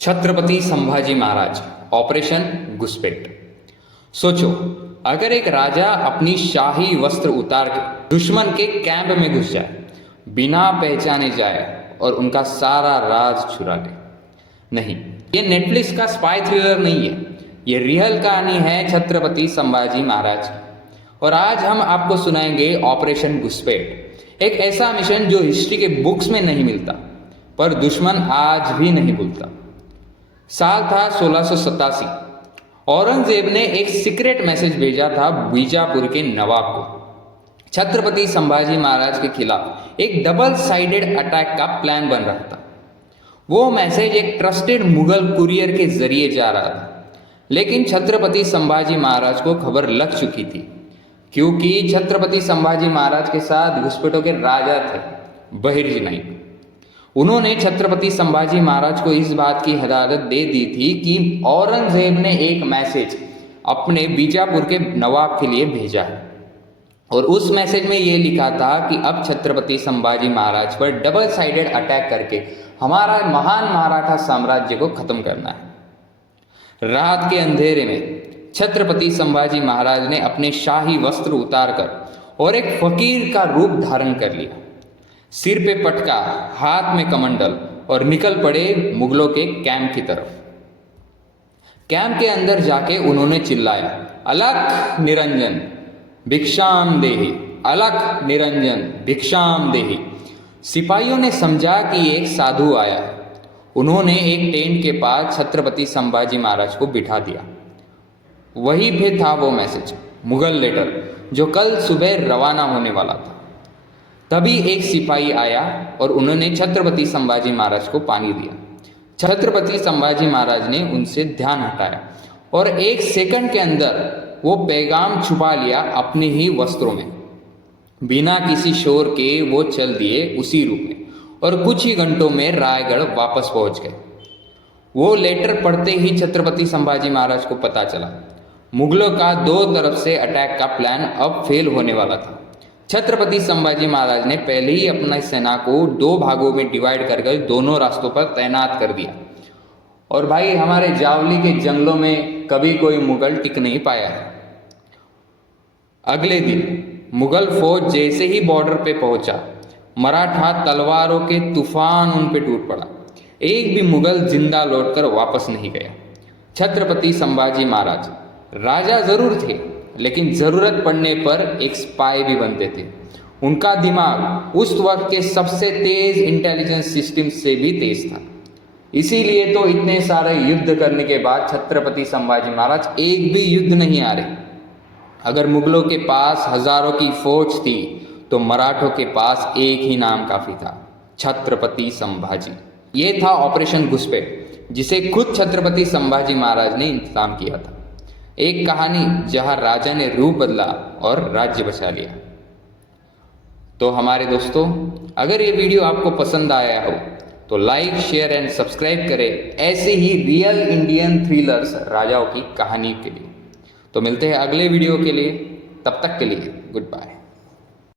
Chhatrapati Sambhaji Maharaj, operation घुसपैठ। सोचो, अगर एक राजा अपनी शाही वस्त्र उतार के दुश्मन के कैंप में घुस जाए, बिना पहचाने जाए और उनका सारा राज चुरा ले। नहीं, ये नेटफ्लिक्स का स्पाई थ्रिलर नहीं है, ये रियल कहानी है छत्रपति संभाजी महाराज की। और आज हम आपको सुनाएंगे ऑपरेशन घुसपैठ, एक ऐसा मिशन जो हिस्ट्री के बुक्स में नहीं मिलता, पर दुश्मन आज भी नहीं भूलता। साल था 1687। औरंगजेब ने एक सीक्रेट मैसेज भेजा था बीजापुर के नवाब को। छत्रपति संभाजी महाराज के खिलाफ एक डबल साइडेड अटैक का प्लान बन रहा था। वो मैसेज एक ट्रस्टेड मुगल कुरियर के जरिए जा रहा था, लेकिन छत्रपति संभाजी महाराज को खबर लग चुकी थी, क्योंकि छत्रपति संभाजी महाराज के साथ घुसपैठों के राजा थे बहिर्जी नाइक। उन्होंने छत्रपति संभाजी महाराज को इस बात की हिदायत दे दी थी कि औरंगजेब ने एक मैसेज अपने बीजापुर के नवाब के लिए भेजा है, और उस मैसेज में ये लिखा था कि अब छत्रपति संभाजी महाराज पर डबल साइडेड अटैक करके हमारा महान मराठा साम्राज्य को खत्म करना है। रात के अंधेरे में छत्रपति संभाजी महाराज ने अपने शाही वस्त्र उतारकर और एक फकीर का रूप धारण कर लिया, सिर पे पटका, हाथ में कमंडल, और निकल पड़े मुगलों के कैंप की तरफ। कैंप के अंदर जाके उन्होंने चिल्लाया, अलख निरंजन भिक्षाम देहि, अलख निरंजन भिक्षाम देहि। सिपाहियों ने समझा कि एक साधु आया है। उन्होंने एक टेंट के पास छत्रपति संभाजी महाराज को बिठा दिया। वहीं पे था वो मैसेज, मुगल लेटर, जो कल सुबह रवाना होने वाला था। तभी एक सिपाही आया और उन्होंने छत्रपति संभाजी महाराज को पानी दिया। छत्रपति संभाजी महाराज ने उनसे ध्यान हटाया और एक सेकंड के अंदर वो पैगाम छुपा लिया अपने ही वस्त्रों में। बिना किसी शोर के वो चल दिए उसी रूप में, और कुछ ही घंटों में रायगढ़ वापस पहुंच गए। वो लेटर पढ़ते ही छत्रपति संभाजी महाराज को पता चला, मुगलों का दो तरफ से अटैक का प्लान अब फेल होने वाला था। छत्रपति संभाजी महाराज ने पहले ही अपनी सेना को दो भागों में डिवाइड करके दोनों रास्तों पर तैनात कर दिया। और भाई, हमारे जावली के जंगलों में कभी कोई मुगल टिक नहीं पाया है। अगले दिन मुगल फौज जैसे ही बॉर्डर पे पहुंचा, मराठा तलवारों के तूफान उन पे टूट पड़ा। एक भी मुगल जिंदा लौटकर वापस नहीं गया। छत्रपति संभाजी महाराज राजा जरूर थे, लेकिन जरूरत पड़ने पर एक स्पाई भी बनते थे। उनका दिमाग उस वक्त के सबसे तेज इंटेलिजेंस सिस्टम से भी तेज था। इसीलिए तो इतने सारे युद्ध करने के बाद छत्रपति संभाजी महाराज एक भी युद्ध नहीं हारे। अगर मुगलों के पास हजारों की फौज थी, तो मराठों के पास एक ही नाम काफी था, छत्रपति संभाजी। ये था ऑपरेशन घुसपैठ, जिसे खुद छत्रपति संभाजी महाराज ने इंतजाम किया था। एक कहानी जहां राजा ने रूप बदला और राज्य बचा लिया। तो हमारे दोस्तों, अगर ये वीडियो आपको पसंद आया हो तो लाइक, शेयर एंड सब्सक्राइब करें ऐसे ही रियल इंडियन थ्रिलर्स राजाओं की कहानी के लिए। तो मिलते हैं अगले वीडियो के लिए, तब तक के लिए गुड बाय।